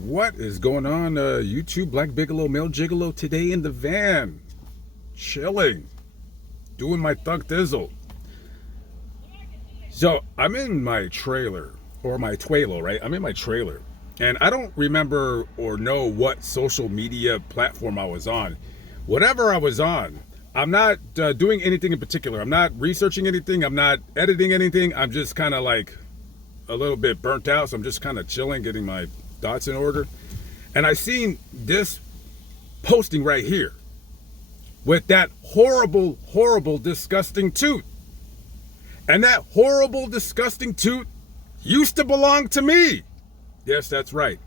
What is going on, YouTube? Black Bigelow, Male Gigolo, today in the van, chilling, doing my thug thizzle. So I'm in my trailer, or my twalo, right? I'm in my trailer, and I don't remember or know what social media platform I was on. Whatever I was on, I'm not doing anything in particular. I'm not researching anything. I'm not editing anything. I'm just kind of like a little bit burnt out, so I'm just kind of chilling, getting my thoughts in order. And I seen this posting right here with that horrible, disgusting tooth. And that horrible, disgusting tooth used to belong to me. Yes, that's right.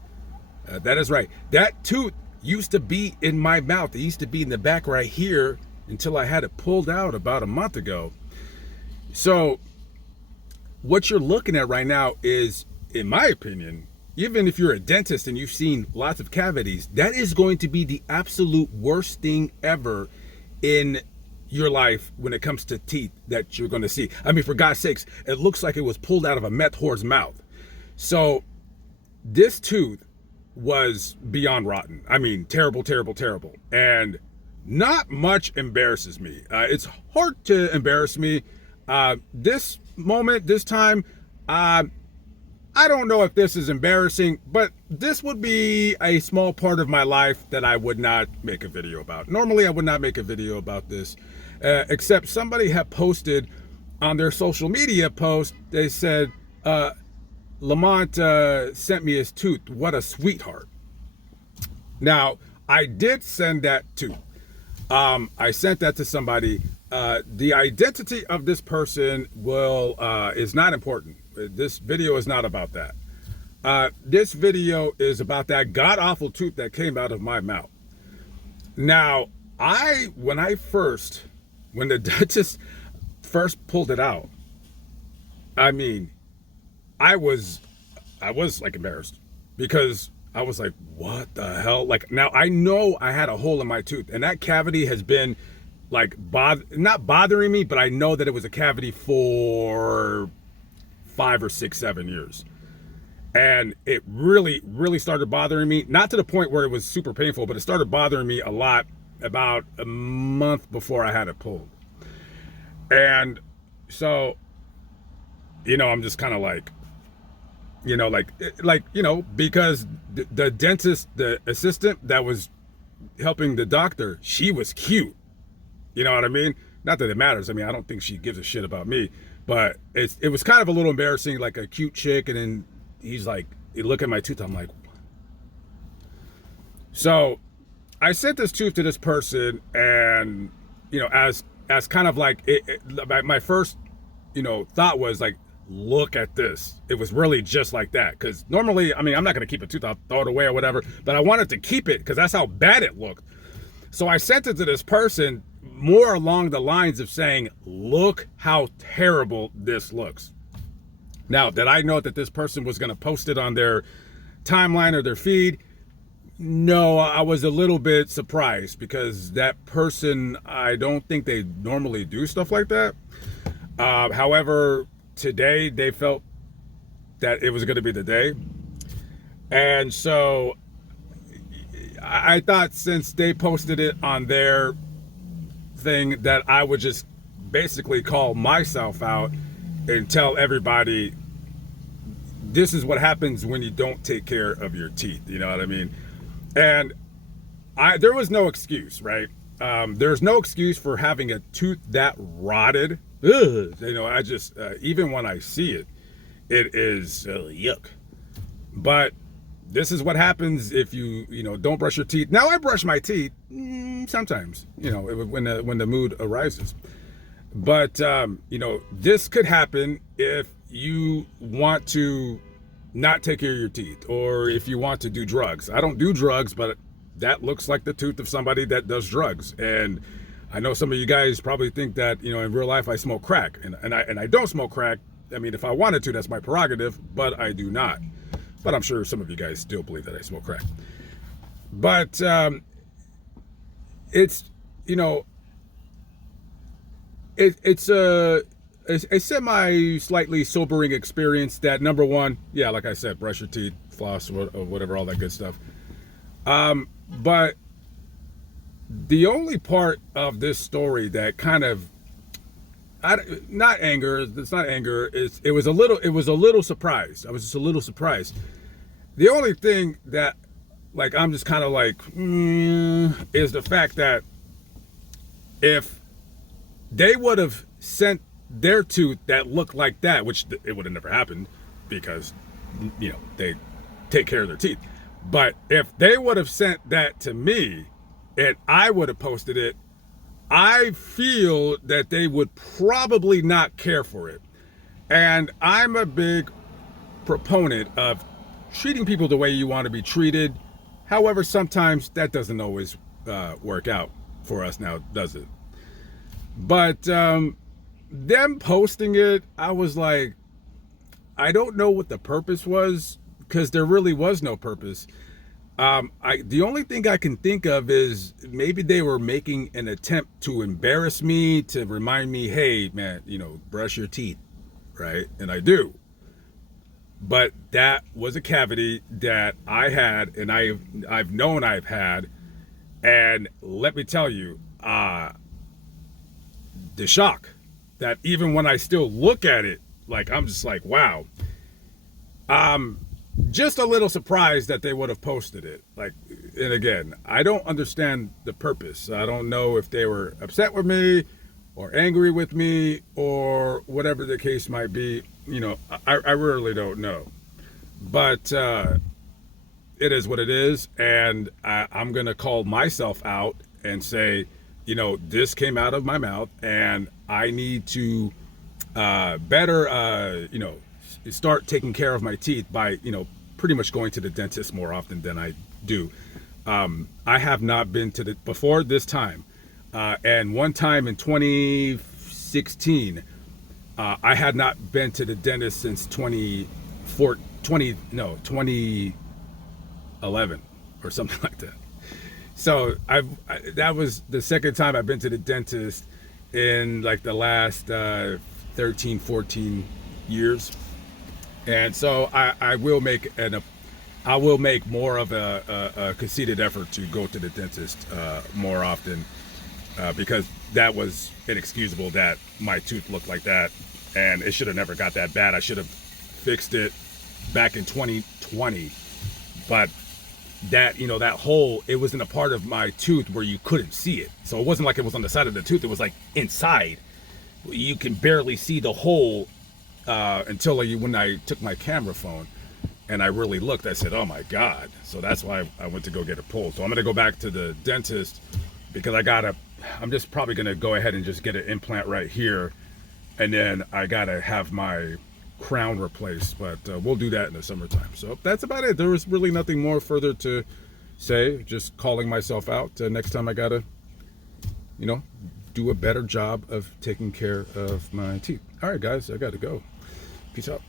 That is right. That tooth used to be in my mouth. It used to be in the back right here until I had it pulled out about a month ago. So what you're looking at right now is, in my opinion, even if you're a dentist and you've seen lots of cavities, that is going to be the absolute worst thing ever in your life when it comes to teeth that you're going to see. I mean, for God's sakes, it looks like it was pulled out of a meth whore's mouth. So this tooth was beyond rotten. I mean, terrible. And not much embarrasses me. It's hard to embarrass me. This moment, this time, I don't know if this is embarrassing, but this would be a small part of my life that I would not make a video about. Normally, I would not make a video about this, except somebody had posted on their social media post, they said, Lamont sent me his tooth. What a sweetheart. Now, I did send that tooth. I sent that to somebody. The identity of this person is not important. This video is not about that. This video is about that god-awful tooth that came out of my mouth. Now, when the dentist first pulled it out, I mean, I was like embarrassed, because I was like, what the hell? Like, now I know I had a hole in my tooth, and that cavity has been like not bothering me, but I know that it was a cavity for 5 or 6, 7 years. And it really started bothering me, not to the point where it was super painful, but it started bothering me a lot about a month before I had it pulled. And so, I'm just kind of like, because the dentist, the assistant that was helping the doctor, she was cute. You know what I mean? Not that it matters. I mean, I don't think she gives a shit about me, but it was kind of a little embarrassing, like a cute chick. And then he's like, he look at my tooth. I'm like, so I sent this tooth to this person, and, as kind of like, my first, thought was like, look at this. It was really just like that. Cause normally, I mean, I'm not going to keep a tooth, I'll throw it away or whatever, but I wanted to keep it because that's how bad it looked. So I sent it to this person more along the lines of saying, look how terrible this looks. Now, did I know that this person was going to post it on their timeline or their feed? No, I was a little bit surprised, because that person, I don't think they normally do stuff like that. However, today they felt that it was going to be the day. And so I thought, since they posted it on their thing, that I would just basically call myself out and tell everybody, this is what happens when you don't take care of your teeth. You know what I mean? And there was no excuse, right? There's no excuse for having a tooth that rotted. Ugh, I just, even when I see it, it is yuck. But this is what happens if you don't brush your teeth. Now, I brush my teeth sometimes, when the mood arises. But, this could happen if you want to not take care of your teeth, or if you want to do drugs. I don't do drugs, but that looks like the tooth of somebody that does drugs. And I know some of you guys probably think that, in real life I smoke crack, and I don't smoke crack. I mean, if I wanted to, that's my prerogative, but I do not. But I'm sure some of you guys still believe that I smoke crack. But it's it's a semi slightly sobering experience that, number one, yeah, like I said, brush your teeth. floss or whatever, all that good stuff. But the only part of this story that kind of, not anger, it's not anger, it was a little surprised. I was just a little surprised. The only thing that, like, I'm just kind of like, is the fact that if they would have sent their tooth that looked like that, which it would have never happened because, they take care of their teeth. But if they would have sent that to me and I would have posted it, I feel that they would probably not care for it. And I'm a big proponent of treating people the way you want to be treated. However, sometimes that doesn't always work out for us now, does it? But them posting it, I was like, I don't know what the purpose was, because there really was no purpose. The only thing I can think of is maybe they were making an attempt to embarrass me, to remind me, hey, man, brush your teeth, right? And I do. But that was a cavity that I had, and I've known I've had. And let me tell you, the shock that even when I still look at it, like, I'm just like, wow. Just a little surprised that they would have posted it. Like, and again, I don't understand the purpose. I don't know if they were upset with me or angry with me or whatever the case might be. I really don't know. But it is what it is. And I'm going to call myself out and say, this came out of my mouth and I need to better, start taking care of my teeth by, pretty much going to the dentist more often than I do. I have not been to before this time. And one time in 2016, I had not been to the dentist since 2011 or something like that. So that was the second time I've been to the dentist in like the last 13, 14 years. And so I will make more of a conceited effort to go to the dentist more often, because that was inexcusable that my tooth looked like that, and it should have never got that bad. I should have fixed it back in 2020, but that that hole, it was in a part of my tooth where you couldn't see it. So it wasn't like it was on the side of the tooth, it was like inside. You can barely see the hole until when I took my camera phone and I really looked. I said, oh my God. So that's why I went to go get it pulled. So I'm gonna go back to the dentist because I'm just probably gonna go ahead and just get an implant right here, and then I gotta have my crown replaced, but we'll do that in the summertime. So that's about it. There was really nothing more further to say, just calling myself out. Next time I gotta do a better job of taking care of my teeth. All right, guys, I gotta go. Peace out.